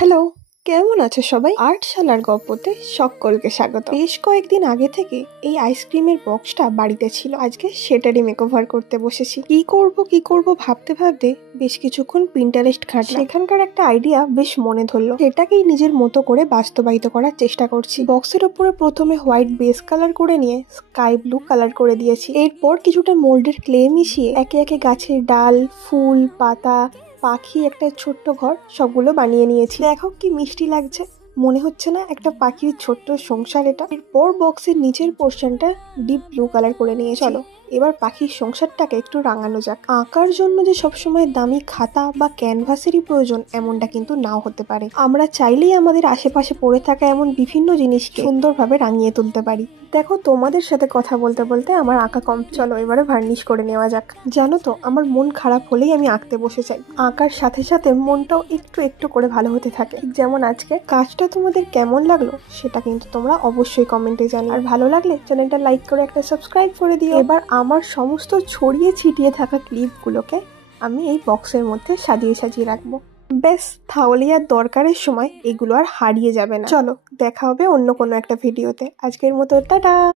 Hello, কেমন আছো সবাই? আর্টশালার গল্পতে সকলকে স্বাগত। বেশ কয়েকদিন আগে থেকে এই আইসক্রিমের বক্সটা বাড়িতে ছিল। আজকে সেটারই মেকওভার করতে বসেছি। কি করব ভাবতে ভাবতে বেশ কিছুক্ষণ পিন্টারেস্ট ঘাঁটলাম। সেখানকার একটা আইডিয়া বেশ মনে ধরলো, সেটাকেই নিজের মতো করে বাস্তবায়িত করার চেষ্টা করছি। বক্সের উপরে প্রথমে হোয়াইট বেস কালার করে নিয়ে স্কাই ব্লু কালার করে দিয়েছি। এরপর কিছুটা মোল্ডের ক্লে মিশিয়ে একে একে গাছের ডাল, ফুল, পাতা, পাখি, একটা ছোট্ট ঘর সবগুলো বানিয়ে নিয়েছি। দেখো কি মিষ্টি লাগছে, মনে হচ্ছে না একটা পাখির ছোট্ট সংসার এটা। এরপর বক্সের নিচের পোর্শনটা ডিপ ব্লু কালার করে নিয়ে চলো এবার পাখির সংসারটাকে একটু রাঙানো যাক। আঁকার জন্য যে সবসময় দামি খাতা বা ক্যানভাসেরই প্রয়োজন এমনটা কিন্তু নাও হতে পারে। আমরা চাইলেই আমাদের আশেপাশে পড়ে থাকা এমন বিভিন্ন জিনিসকে সুন্দরভাবে রাঙিয়ে তুলতে পারি। দেখো, তোমাদের সাথে কথা বলতে বলতে আমার আঁকা কম। চলো এবারে ভার্নিশ করে নেওয়া যাক। জানো তো, আমার মন খারাপ হলেই আমি আঁকতে বসে যাই। আঁকার সাথে সাথে মনটাও একটু একটু করে ভালো হতে থাকে। যেমন আজকে কাজটা তোমাদের কেমন লাগলো সেটা কিন্তু তোমরা অবশ্যই কমেন্টে জানিও। আর ভালো লাগলে চ্যানেলটা লাইক করে একটা সাবস্ক্রাইব করে দিও। এবার আমার সমস্ত ছড়িয়ে ছিটিয়ে থাকা ক্লিপগুলোকে আমি এই বক্সের মধ্যে সাজিয়ে সাজিয়ে রাখবো। বেশ, তাহলে আর দরকারের সময় এগুলো আর হারিয়ে যাবে না। চলো দেখা হবে অন্য কোনো একটা ভিডিওতে। আজকের মতো টাটা।